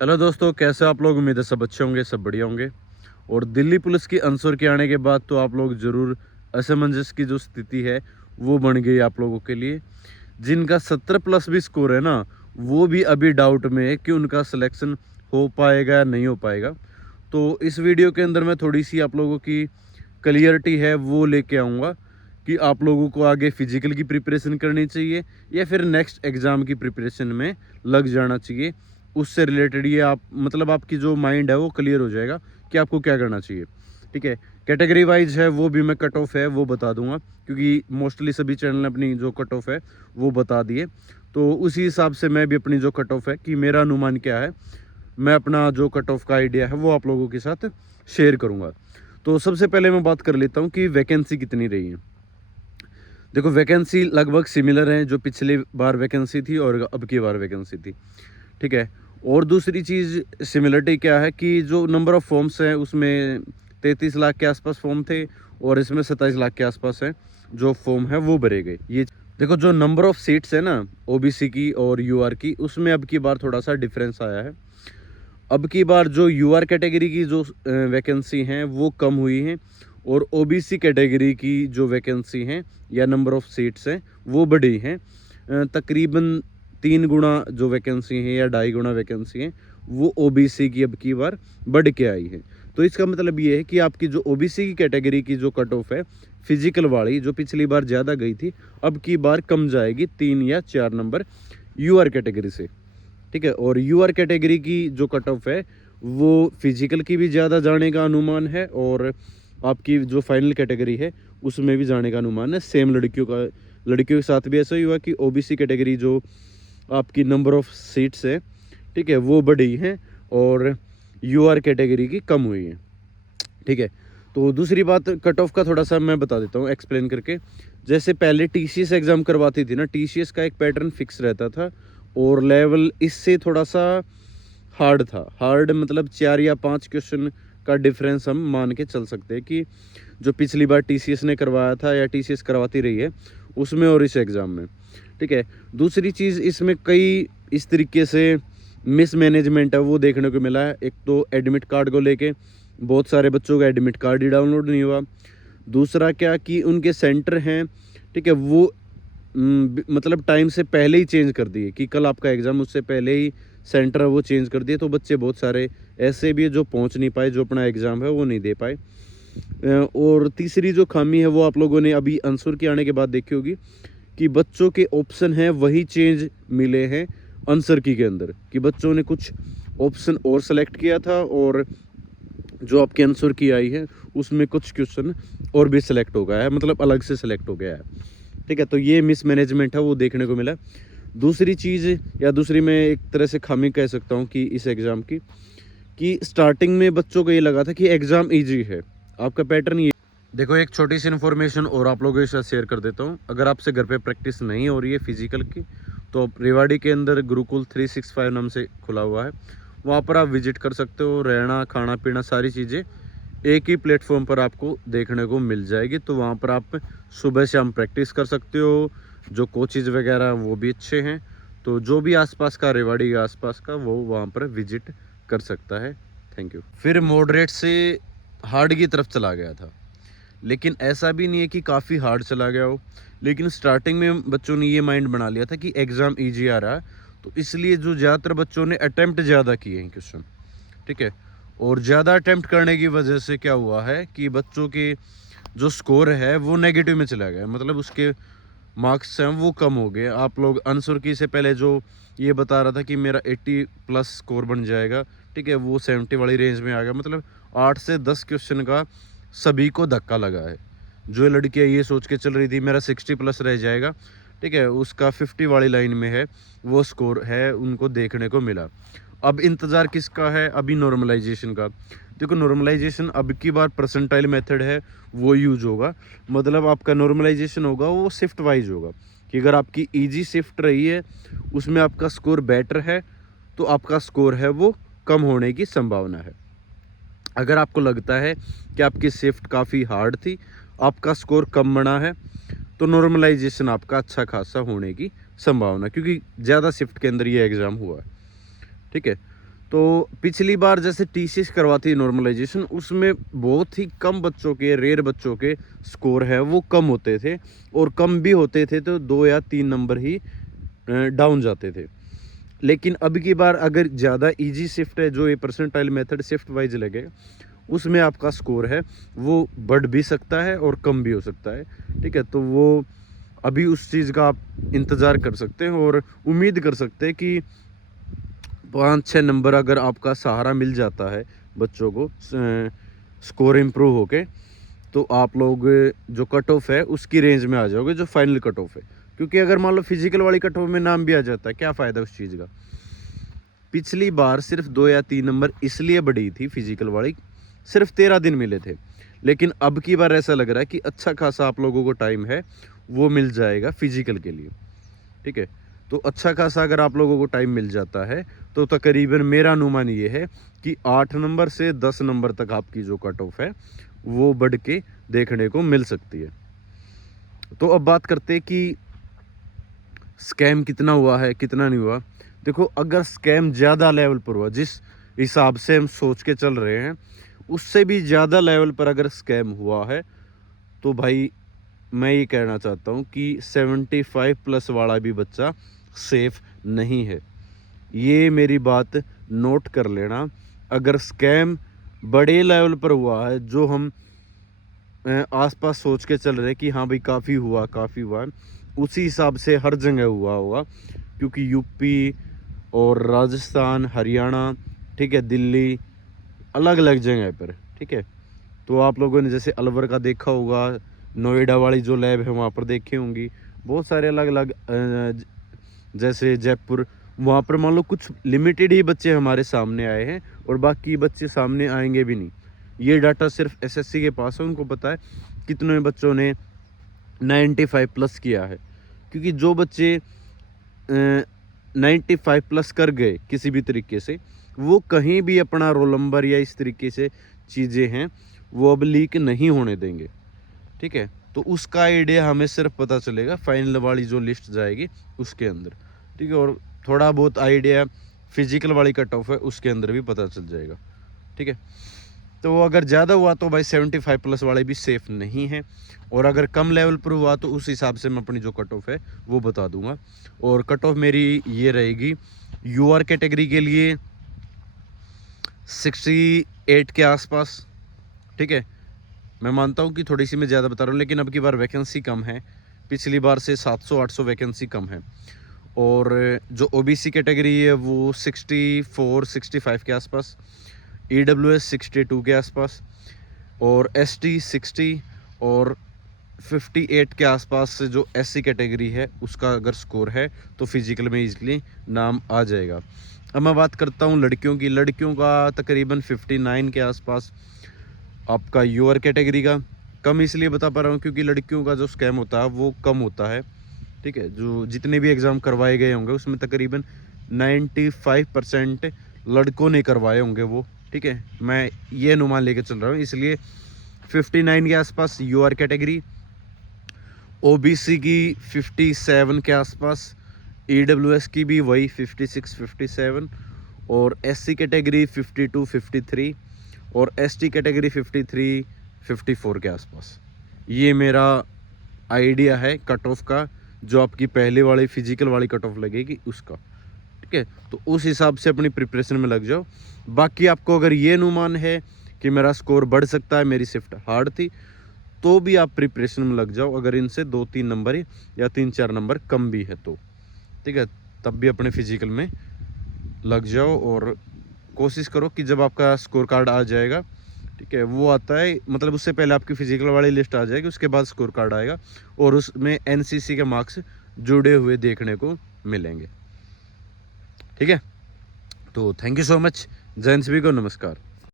Hello दोस्तों, कैसे आप लोग? उम्मीद है सब अच्छे होंगे, सब बढ़िया होंगे। और दिल्ली पुलिस की आंसर के आने के बाद तो आप लोग ज़रूर असमंजस की जो स्थिति है वो बन गई आप लोगों के लिए। जिनका 70 प्लस भी स्कोर है ना, वो भी अभी डाउट में है कि उनका सिलेक्शन हो पाएगा या नहीं हो पाएगा। तो इस वीडियो के अंदर मैं थोड़ी सी आप लोगों की क्लियरिटी है वो लेके आऊँगा कि आप लोगों को आगे फिजिकल की प्रिपरेशन करनी चाहिए या फिर नेक्स्ट एग्ज़ाम की प्रिपरेशन में लग जाना चाहिए। उससे रिलेटेड ये आप मतलब आपकी जो माइंड है वो क्लियर हो जाएगा कि आपको क्या करना चाहिए। ठीक है, कैटेगरी वाइज है वो भी मैं कट ऑफ है वो बता दूंगा, क्योंकि मोस्टली सभी चैनल ने अपनी जो कट ऑफ है वो बता दिए। तो उसी हिसाब से मैं भी अपनी जो कट ऑफ है कि मेरा अनुमान क्या है, मैं अपना जो कट ऑफ का आइडिया है वो आप लोगों के साथ शेयर करूँगा। तो सबसे पहले मैं बात कर लेता हूँ कि वैकेंसी कितनी रही है। देखो, वैकेंसी लगभग सिमिलर है, जो पिछली बार वैकेंसी थी और अब की बार वैकेंसी थी। ठीक है, और दूसरी चीज़ सिमिलरिटी क्या है कि जो नंबर ऑफ़ फॉर्म्स हैं उसमें 33 लाख के आसपास फॉर्म थे और इसमें 27 लाख के आसपास है जो फॉर्म है वो भरे गए। ये देखो, जो नंबर ऑफ़ सीट्स है ना ओबीसी की और यूआर की, उसमें अब की बार थोड़ा सा डिफरेंस आया है। अब की बार जो यूआर कैटेगरी की जो वैकेंसी हैं वो कम हुई हैं और ओबीसी कैटेगरी की जो वैकेंसी हैं या नंबर ऑफ़ सीट्स हैं वो बढ़ी हैं। तकरीबन 3 गुना जो वैकेंसी हैं या 2.5 गुना वैकेंसी हैं वो ओबीसी की अब की बार बढ़ के आई है। तो इसका मतलब ये है कि आपकी जो ओबीसी की कैटेगरी की जो कट ऑफ है फिजिकल वाली, जो पिछली बार ज़्यादा गई थी, अब की बार कम जाएगी 3 या 4 नंबर यूआर कैटेगरी से। ठीक है, और यूआर कैटेगरी की जो कट ऑफ है वो फिजिकल की भी ज़्यादा जाने का अनुमान है और आपकी जो फाइनल कैटेगरी है उसमें भी जाने का अनुमान है। सेम लड़कियों के साथ भी ऐसा ही हुआ कि ओबीसी कैटेगरी जो आपकी नंबर ऑफ़ सीट्स है, ठीक है, वो बढ़ी हैं और यूआर कैटेगरी की कम हुई है। ठीक है, तो दूसरी बात कट ऑफ का थोड़ा सा मैं बता देता हूँ एक्सप्लेन करके। जैसे पहले टीसीएस एग्ज़ाम करवाती थी ना, टीसीएस का एक पैटर्न फिक्स रहता था और लेवल इससे थोड़ा सा हार्ड था। हार्ड मतलब 4 या 5 क्वेश्चन का डिफरेंस हम मान के चल सकते हैं कि जो पिछली बार टीसीएस ने करवाया था या टीसीएस करवाती रही है उसमें और इस एग्ज़ाम में। ठीक है, दूसरी चीज़ इसमें कई इस तरीके से मिसमैनेजमेंट है वो देखने को मिला है। एक तो एडमिट कार्ड को लेके बहुत सारे बच्चों का एडमिट कार्ड ही डाउनलोड नहीं हुआ। दूसरा क्या कि उनके सेंटर हैं, ठीक है, वो मतलब टाइम से पहले ही चेंज कर दिए कि कल आपका एग्ज़ाम, उससे पहले ही सेंटर है वो चेंज कर दिए। तो बच्चे बहुत सारे ऐसे भी है जो पहुंच नहीं पाए, जो अपना एग्ज़ाम है वो नहीं दे पाए। और तीसरी जो खामी है वो आप लोगों ने अभी आंसर के आने के बाद देखी होगी कि बच्चों के ऑप्शन हैं वही चेंज मिले हैं आंसर की के अंदर, कि बच्चों ने कुछ ऑप्शन और सेलेक्ट किया था और जो आपके आंसर की आई है उसमें कुछ क्वेश्चन और भी सिलेक्ट हो गया है, मतलब अलग से सिलेक्ट हो गया है। ठीक है, तो ये मिसमैनेजमेंट है वो देखने को मिला। दूसरी चीज़ या दूसरी मैं एक तरह से खामी कह सकता हूँ कि इस एग्ज़ाम की, कि स्टार्टिंग में बच्चों को ये लगा था कि एग्ज़ाम ईजी है। आपका पैटर्न ये देखो, एक छोटी सी इन्फॉर्मेशन और आप लोगों के साथ शेयर कर देता हूँ। अगर आपसे घर पे प्रैक्टिस नहीं हो रही है फिजिकल की, तो आप रेवाड़ी के अंदर गुरुकुल 365 नाम से खुला हुआ है, वहाँ पर आप विजिट कर सकते हो। रहना, खाना पीना सारी चीज़ें एक ही प्लेटफॉर्म पर आपको देखने को मिल जाएगी। तो वहाँ पर आप सुबह शाम प्रैक्टिस कर सकते हो। जो कोचेज़ वगैरह वो भी अच्छे हैं। तो जो भी आसपास का, रेवाड़ी के आसपास का, वो वहाँ पर विजिट कर सकता है। Thank you. फिर मॉडरेट से हार्ड की तरफ चला गया था, लेकिन ऐसा भी नहीं है कि काफ़ी हार्ड चला गया हो। लेकिन स्टार्टिंग में बच्चों ने ये माइंड बना लिया था कि एग्ज़ाम ईजी आ रहा है, तो इसलिए जो ज़्यादातर बच्चों ने अटैम्प्ट ज़्यादा किए हैं क्वेश्चन। ठीक है, और ज़्यादा अटैम्प्ट करने की वजह से क्या हुआ है कि बच्चों के जो स्कोर है वो नेगेटिव में चला गया, मतलब उसके मार्क्स हैं वो कम हो गए। आप लोग आंसर की से पहले जो ये बता रहा था कि मेरा 80 प्लस स्कोर बन जाएगा, ठीक है, वो 70 वाली रेंज में आ गया। मतलब 8 से 10 क्वेश्चन का सभी को धक्का लगा है। जो लड़कियाँ ये सोच के चल रही थी मेरा 60 प्लस रह जाएगा, ठीक है, उसका 50 वाली लाइन में है वो स्कोर है, उनको देखने को मिला। अब इंतज़ार किसका है? अभी नॉर्मलाइजेशन का। देखो, नॉर्मलाइजेशन अब की बार परसेंटाइल मेथड है वो यूज होगा। मतलब आपका नॉर्मलाइजेशन होगा वो शिफ्ट वाइज होगा, कि अगर आपकी इजी शिफ्ट रही है उसमें आपका स्कोर बेटर है तो आपका स्कोर है वो कम होने की संभावना है। अगर आपको लगता है कि आपकी शिफ्ट काफ़ी हार्ड थी, आपका स्कोर कम बना है, तो नॉर्मलाइजेशन आपका अच्छा खासा होने की संभावना, क्योंकि ज़्यादा शिफ्ट के अंदर ये एग्ज़ाम हुआ है। ठीक है, तो पिछली बार जैसे टीसीएस करवाती है नॉर्मलाइजेशन, उसमें बहुत ही कम बच्चों के, रेयर बच्चों के स्कोर है वो कम होते थे, और कम भी होते थे तो 2 या 3 नंबर ही डाउन जाते थे। लेकिन अब की बार अगर ज़्यादा इजी शिफ्ट है, जो ये परसेंटाइल मेथड शिफ्ट वाइज लगेगा, उसमें आपका स्कोर है वो बढ़ भी सकता है और कम भी हो सकता है। ठीक है, तो वो अभी उस चीज़ का आप इंतज़ार कर सकते हैं और उम्मीद कर सकते हैं कि 5-6 नंबर अगर आपका सहारा मिल जाता है बच्चों को स्कोर इम्प्रूव होके, तो आप लोग जो कट ऑफ है उसकी रेंज में आ जाओगे, जो फाइनल कट ऑफ है। क्योंकि अगर मान लो फिजिकल वाली कट ऑफ में नाम भी आ जाता है, क्या फ़ायदा उस चीज़ का। पिछली बार सिर्फ 2 या 3 नंबर इसलिए बढ़ी थी फिजिकल वाली, सिर्फ 13 दिन मिले थे। लेकिन अब की बार ऐसा लग रहा है कि अच्छा खासा आप लोगों को टाइम है वो मिल जाएगा फिजिकल के लिए। ठीक है, तो अच्छा खासा अगर आप लोगों को टाइम मिल जाता है तो तकरीबन मेरा अनुमान ये है कि 8 नंबर से 10 नंबर तक आपकी जो कट ऑफ है वो बढ़ के देखने को मिल सकती है। तो अब बात करते हैं कि स्कैम कितना हुआ है, कितना नहीं हुआ। देखो, अगर स्कैम ज़्यादा लेवल पर हुआ, जिस हिसाब से हम सोच के चल रहे हैं, उससे भी ज़्यादा लेवल पर अगर स्कैम हुआ है, तो भाई मैं ये कहना चाहता हूँ कि 75 प्लस वाला भी बच्चा सेफ नहीं है। ये मेरी बात नोट कर लेना। अगर स्कैम बड़े लेवल पर हुआ है, जो हम आसपास सोच के चल रहे कि हाँ भाई काफ़ी हुआ, काफ़ी हुआ, उसी हिसाब से हर जगह हुआ होगा। क्योंकि यूपी और राजस्थान, हरियाणा, ठीक है, दिल्ली, अलग अलग जगह पर, ठीक है। तो आप लोगों ने जैसे अलवर का देखा होगा, नोएडा वाली जो लैब है वहाँ पर देखी होंगी, बहुत सारे अलग अलग जैसे जयपुर, वहाँ पर मान लो कुछ लिमिटेड ही बच्चे हमारे सामने आए हैं और बाकी बच्चे सामने आएंगे भी नहीं। ये डाटा सिर्फ एसएससी के पास है, उनको पता है कितने बच्चों ने 95 प्लस किया है। क्योंकि जो बच्चे 95 प्लस कर गए किसी भी तरीके से, वो कहीं भी अपना रोल नंबर या इस तरीके से चीज़ें हैं वो अब लीक नहीं होने देंगे। ठीक है, तो उसका आइडिया हमें सिर्फ पता चलेगा फाइनल वाली जो लिस्ट जाएगी उसके अंदर। ठीक है, और थोड़ा बहुत आइडिया फिजिकल वाली कट ऑफ है उसके अंदर भी पता चल जाएगा। ठीक है, तो अगर ज़्यादा हुआ तो भाई 75 प्लस वाले भी सेफ़ नहीं है, और अगर कम लेवल पर हुआ तो उस हिसाब से मैं अपनी जो कट ऑफ है वो बता दूंगा। और कट ऑफ मेरी ये रहेगी यूआर कैटेगरी के लिए 68 के आसपास। ठीक है, मैं मानता हूँ कि थोड़ी सी मैं ज़्यादा बता रहा हूँ, लेकिन अब की बार वैकेंसी कम है, पिछली बार से 700-800 वैकेंसी कम है। और जो ओबीसी कैटेगरी है वो 64-65 के आसपास, ईडब्ल्यूएस 62 के आसपास, और एसटी 60 और 58 के आसपास से जो एससी कैटेगरी है उसका अगर स्कोर है तो फिजिकल में इजीली नाम आ जाएगा। अब मैं बात करता हूँ लड़कियों की। लड़कियों का तकरीबन 59 के आसपास आपका यूआर कैटेगरी का। कम इसलिए बता पा रहा हूँ क्योंकि लड़कियों का जो स्कैम होता है वो कम होता है। ठीक है, जो जितने भी एग्ज़ाम करवाए गए होंगे उसमें तकरीबन 95% लड़कों ने करवाए होंगे वो। ठीक है, मैं ये अनुमान लेके चल रहा हूँ, इसलिए 59 के आसपास यूआर कैटेगरी, ओबीसी की 57 के आसपास, ईडब्ल्यूएस की भी वही 56-57, और एससी कैटेगरी 52-53, और एसटी कैटेगरी 53-54 के आसपास। ये मेरा आइडिया है कट ऑफ का, जो आपकी पहले वाली फिजिकल वाली कट ऑफ लगेगी उसका। ठीक है, तो उस हिसाब से अपनी प्रिपरेशन में लग जाओ। बाकी आपको अगर ये अनुमान है कि मेरा स्कोर बढ़ सकता है, मेरी शिफ्ट हार्ड थी, तो भी आप प्रिपरेशन में लग जाओ। अगर इनसे 2-3 नंबर या 3-4 नंबर कम भी है तो ठीक है, तब भी अपने फिजिकल में लग जाओ। और कोशिश करो कि जब आपका स्कोर कार्ड आ जाएगा, ठीक है, वो आता है, मतलब उससे पहले आपकी फिजिकल वाली लिस्ट आ जाएगी, उसके बाद स्कोर कार्ड आएगा और उसमें एनसीसी के मार्क्स जुड़े हुए देखने को मिलेंगे। ठीक है, तो थैंक यू सो मच। जय हिंद सभी को, नमस्कार।